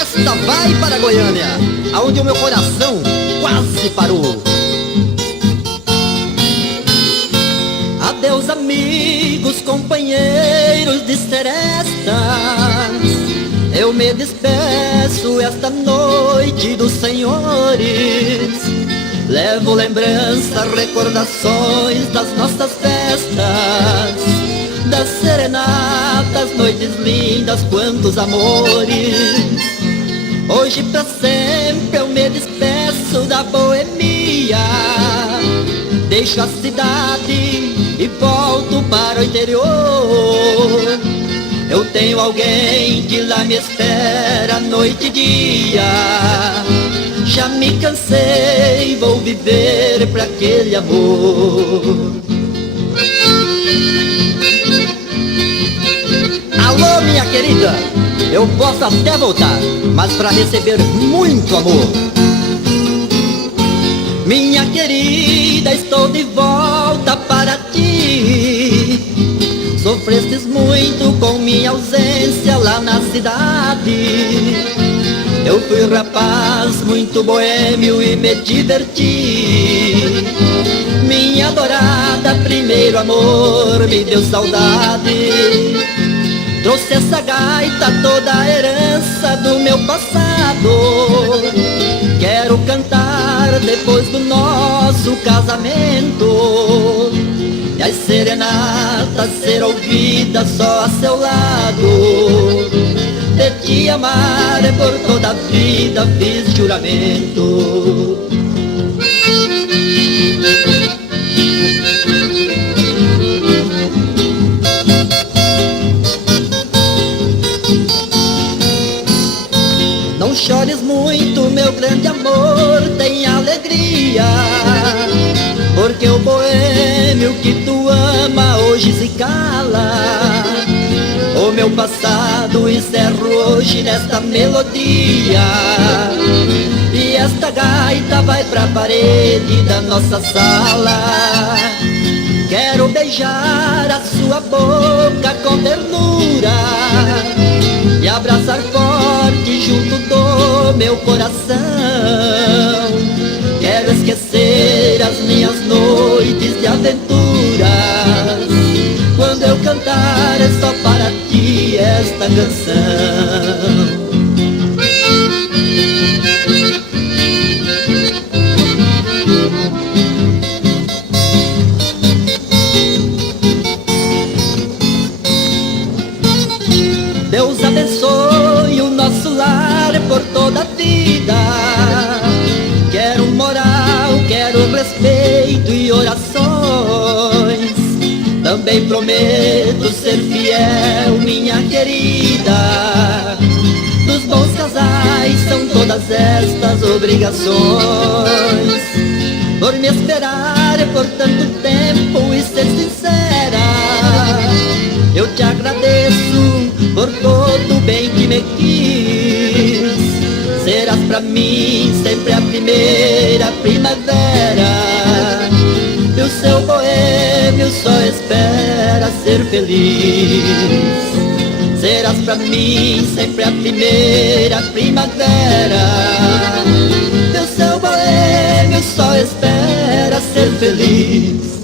Esta vai para Goiânia, aonde o meu coração quase parou. Adeus amigos, companheiros de serestas, eu me despeço esta noite dos senhores. Levo lembranças, recordações das nossas festas, das serenatas, noites lindas, quantos amores. Hoje pra sempre eu me despeço da boemia, deixo a cidade e volto para o interior. Eu tenho alguém que lá me espera noite e dia. Já me cansei, vou viver pra aquele amor. Alô, minha querida, eu posso até voltar, mas pra receber muito amor. Minha querida, estou de volta para ti. Sofrestes muito com minha ausência lá na cidade. Eu fui rapaz muito boêmio e me diverti. Minha adorada, primeiro amor, me deu saudade. Trouxe essa gaita, toda a herança do meu passado. Quero cantar depois do nosso casamento, e as serenatas ser ouvidas só a seu lado. De te amar por toda a vida fiz juramento. Não chores muito, meu grande amor, tem alegria, porque o boêmio que tu ama hoje se cala. O meu passado encerro hoje nesta melodia, e esta gaita vai pra parede da nossa sala. Quero beijar a sua boca com ternura e abraçar forte junto do meu coração. Quero esquecer as minhas noites de aventuras, quando eu cantar é só para ti esta canção. Deus abençoe o nosso lar por toda a vida. Quero moral, quero respeito e orações. Também prometo ser fiel, minha querida. Dos bons casais são todas estas obrigações. Por me esperar por tanto tempo e ser sincera, eu te agradeço por todo o bem que me quis. Serás pra mim sempre a primeira primavera, e o seu boêmio só espera ser feliz. Serás pra mim sempre a primeira primavera, e o seu boêmio só espera ser feliz.